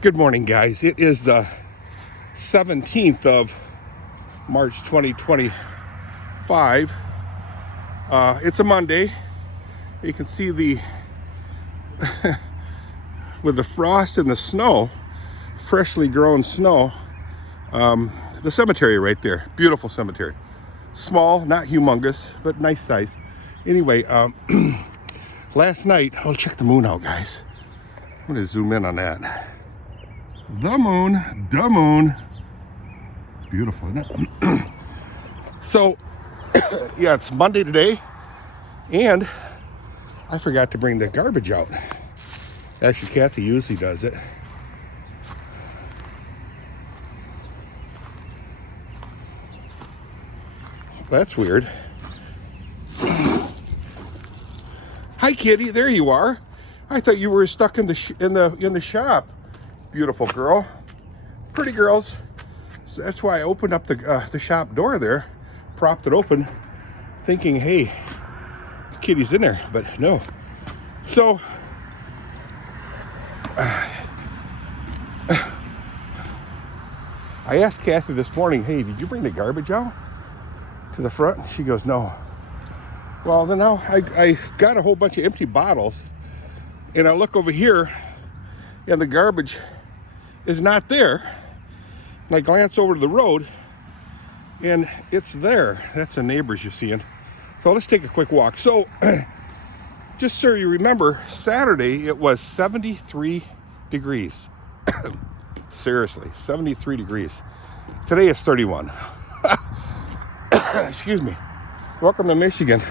Good morning, guys. It is the 17th of March 2025. It's a Monday. You can see the with the frost and the snow, freshly grown snow, the cemetery right there. Beautiful cemetery. Small, not humongous, but nice size. Anyway, last night, I'll check the moon out, guys. I'm gonna zoom in on that. The moon. Beautiful, isn't it? So, yeah, it's Monday today, and I forgot to bring the garbage out. Actually, Kathy usually does it. That's weird. Hi, kitty. There you are. I thought you were stuck in the shop. Beautiful girl. Pretty girls. So that's why I opened up the shop door there, propped it open, thinking, hey, kitty's in there, but no. So I asked Kathy this morning, hey, did you bring the garbage out to the front? She goes, no. Well, then now I got a whole bunch of empty bottles, and I look over here, and the garbage is not there. And I glance over to the road, and it's there. That's the neighbors you're seeing. So let's take a quick walk. So, just so you remember, Saturday it was 73 degrees. Seriously, 73 degrees. Today is 31. Excuse me. Welcome to Michigan.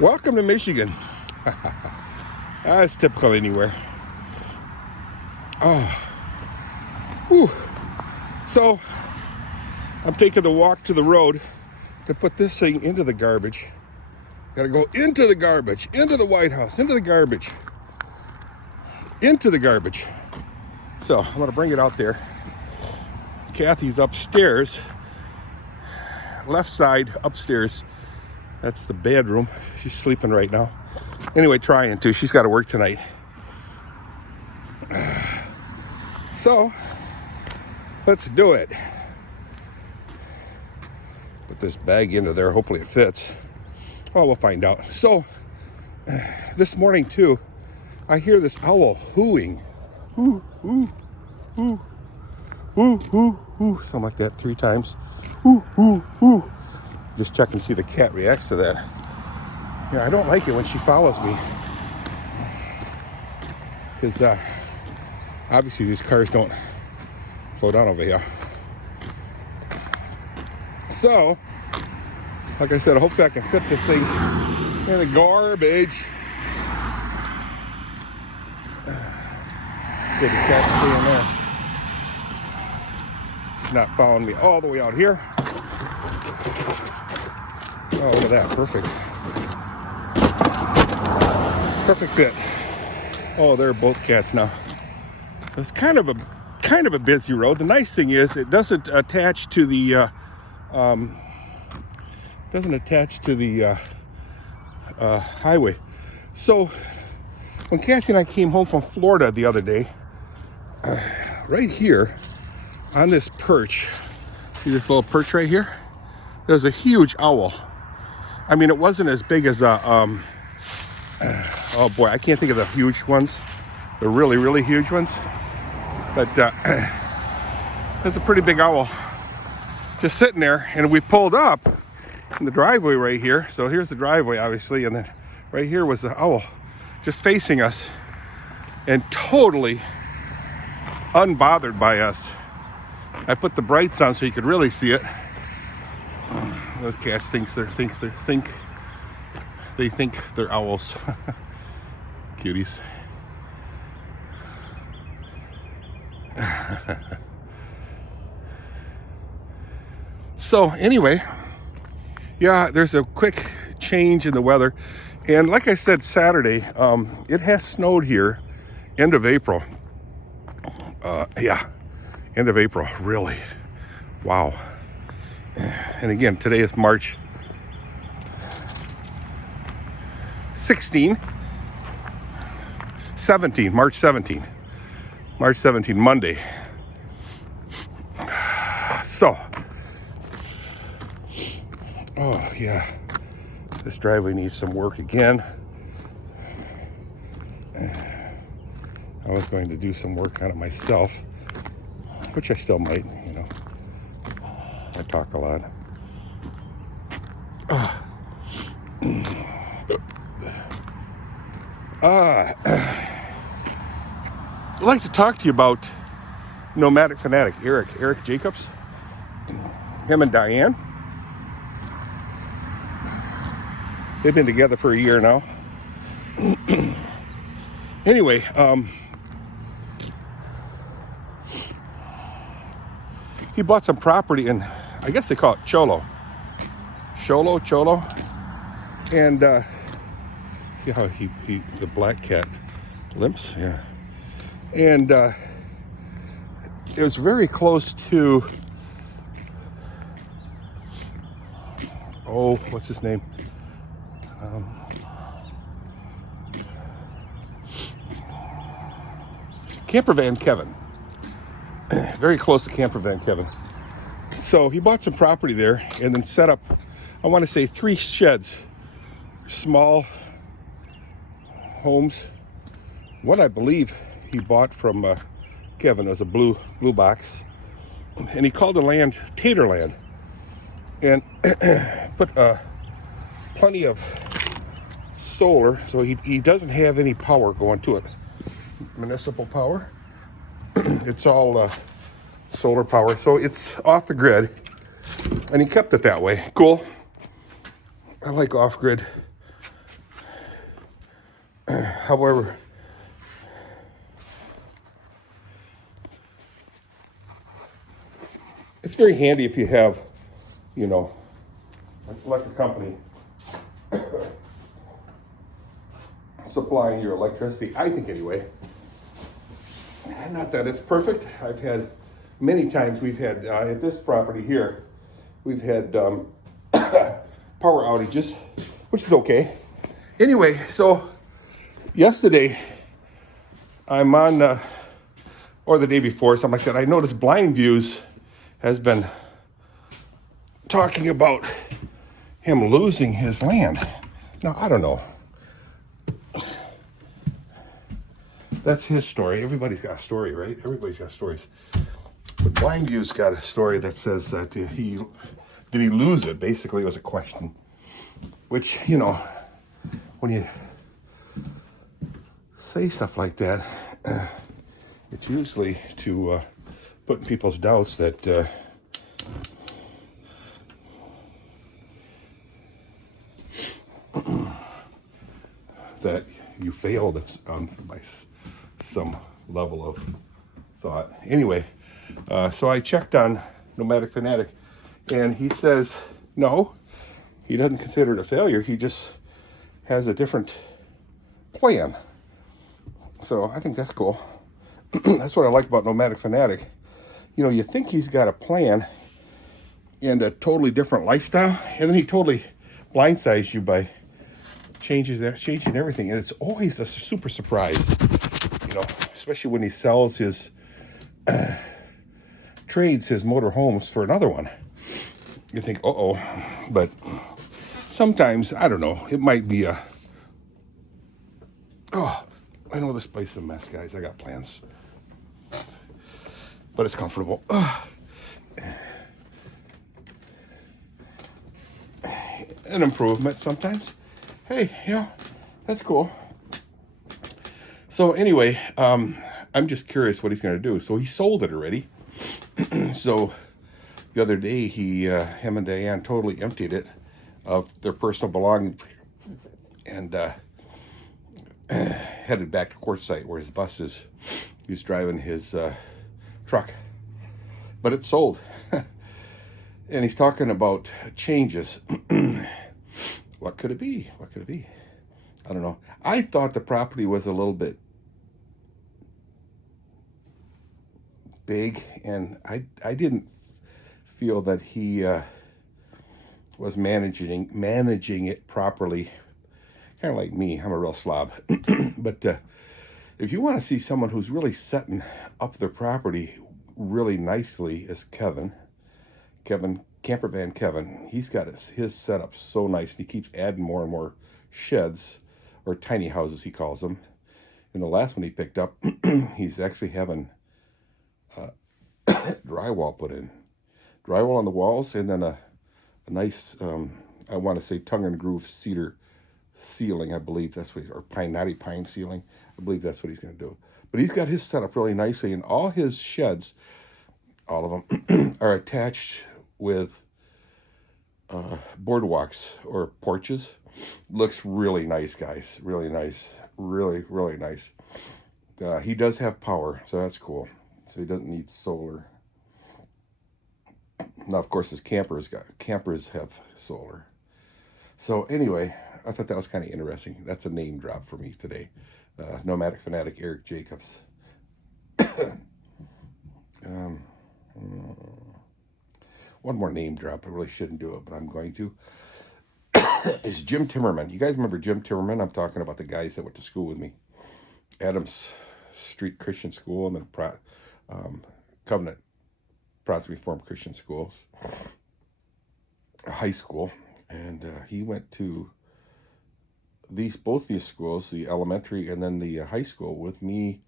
Welcome to Michigan. That's typical anywhere. Oh. Whew. So, I'm taking the walk to the road to put this thing into the garbage. Gotta go into the garbage, into the White House, into the garbage, into the garbage. So, I'm gonna bring it out there. Kathy's upstairs, left side upstairs. That's the bedroom. She's sleeping right now. Anyway, trying to. She's got to work tonight. So, let's do it. Put this bag into there. Hopefully it fits. Oh, we'll find out. So, this morning too, I hear this owl hooing. Hoo, hoo, hoo, hoo, hoo, hoo. Something like that 3 times. Hoo, hoo, hoo. Just check and see the cat reacts to that. Yeah, I don't like it when she follows me. Because obviously these cars don't slow down over here. So, like I said, hopefully I can fit this thing in the garbage. Get the cat stay in there. She's not following me all the way out here. Oh, look at that. Perfect. Perfect fit. Oh, there are both cats now. It's kind of a busy road. The nice thing is it doesn't attach to the highway. So when Kathy and I came home from Florida the other day, right here on this perch, see this little perch right here? There's a huge owl. I mean, it wasn't as big as oh boy, I can't think of the huge ones, the really, really huge ones. But there's a pretty big owl just sitting there, and we pulled up in the driveway right here. So here's the driveway, obviously, and then right here was the owl just facing us and totally unbothered by us. I put the brights on so you could really see it. Those cats think they're owls. Cuties. So anyway, yeah, there's a quick change in the weather, and like I said, Saturday, it has snowed here, end of April. Yeah, end of April, really. Wow. And again, today is March 16. March 17th. March 17th, Monday. So, oh yeah, this driveway needs some work again. I was going to do some work on it myself, which I still might, you know. I talk a lot. I'd like to talk to you about Nomadic Fanatic, Eric Jacobs, him and Diane. They've been together for a year now. Anyway, he bought some property in, I guess they call it Cholo. And see how the black cat limps? Yeah. And it was very close to, oh, what's his name? Camper Van Kevin. Very close to Camper Van Kevin. So he bought some property there and then set up, I want to say 3 sheds, small homes. One I believe he bought from Kevin as a blue box, and he called the land Taterland, and put plenty of solar, so he doesn't have any power going to it, municipal power. It's all solar power, so it's off the grid, and he kept it that way. Cool. I like off grid. However, it's very handy if you have, you know, an electric company supplying your electricity, I think anyway. Not that it's perfect. I've had many times, we've had at this property here, we've had power outages, which is okay. Anyway, so yesterday I'm on, or the day before, something like that, I noticed Blind Views has been talking about him losing his land. Now, I don't know. That's his story. Everybody's got a story, right? Everybody's got stories. But Blind View's got a story that says that did he lose it? Basically, it was a question. Which, you know, when you say stuff like that, it's usually to put in people's doubts that that you failed by some level of thought. Anyway, so I checked on Nomadic Fanatic, and he says no, he doesn't consider it a failure. He just has a different plan. So I think that's cool. That's what I like about Nomadic Fanatic. You know, you think he's got a plan and a totally different lifestyle, and then he totally blindsides you by changing everything, and it's always a super surprise. You know, especially when he sells his trades his motor homes for another one. You think, uh-oh, but sometimes, I don't know, it might be a, oh, I know this place is a mess, guys. I got plans, but it's comfortable. An improvement sometimes. Hey, you know, that's cool. So anyway, I'm just curious what he's going to do. So he sold it already. So the other day, him and Diane totally emptied it of their personal belongings and headed back to Quartzsite where his bus is. He was driving his truck, but it's sold. And he's talking about changes. What could it be? What could it be? I don't know. I thought the property was a little bit big, and I didn't feel that he was managing it properly. Kind of like me. I'm a real slob. But If you want to see someone who's really setting up their property really nicely, is Kevin. Camper Van Kevin. He's got his setup so nice. He keeps adding more and more sheds, or tiny houses he calls them. And the last one he picked up, he's actually having drywall put in. Drywall on the walls, and then a nice, I want to say tongue and groove cedar ceiling. I believe that's what, or natty pine ceiling. I believe that's what he's going to do. But he's got his set up really nicely, and all his sheds, all of them, are attached with boardwalks or porches. Looks really nice, guys. Really nice. Really, really nice. He does have power, so that's cool. So he doesn't need solar. Now, of course, his campers have solar. So anyway, I thought that was kind of interesting. That's a name drop for me today. Nomadic Fanatic Eric Jacobs. One more name drop. I really shouldn't do it, but I'm going to. Is Jim Timmerman. You guys remember Jim Timmerman? I'm talking about the guys that went to school with me. Adams Street Christian School, and then Covenant Protestant Reformed Christian Schools. High school. And he went to both these schools, the elementary and then the high school, with me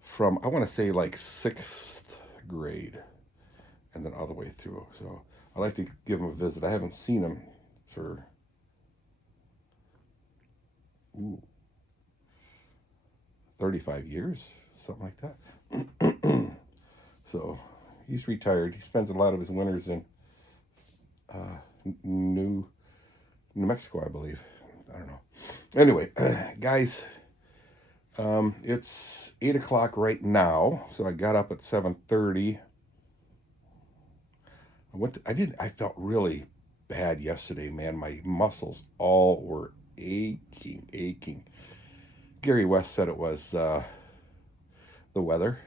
from, I want to say, like 6th grade and then all the way through. So I'd like to give him a visit. I haven't seen him for 35 years, something like that. So he's retired. He spends a lot of his winters in New Mexico, I believe. I don't know. Anyway, guys, it's 8 o'clock right now. So I got up at 7:30. I felt really bad yesterday, man. My muscles all were aching. Gary West said it was the weather,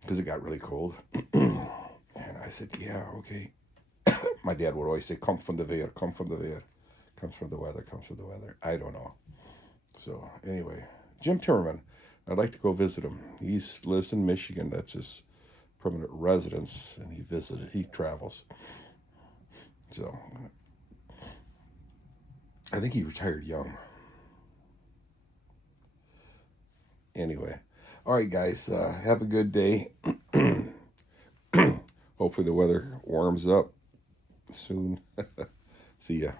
because it got really cold. And I said, yeah, okay. My dad would always say, come from the weer, come from the weer. Comes from the weather, comes from the weather. I don't know. So anyway, Jim Timmerman, I'd like to go visit him. He lives in Michigan. That's his permanent residence, and he travels. So I think he retired young. Anyway, all right, guys, have a good day. Hopefully the weather warms up soon. See ya.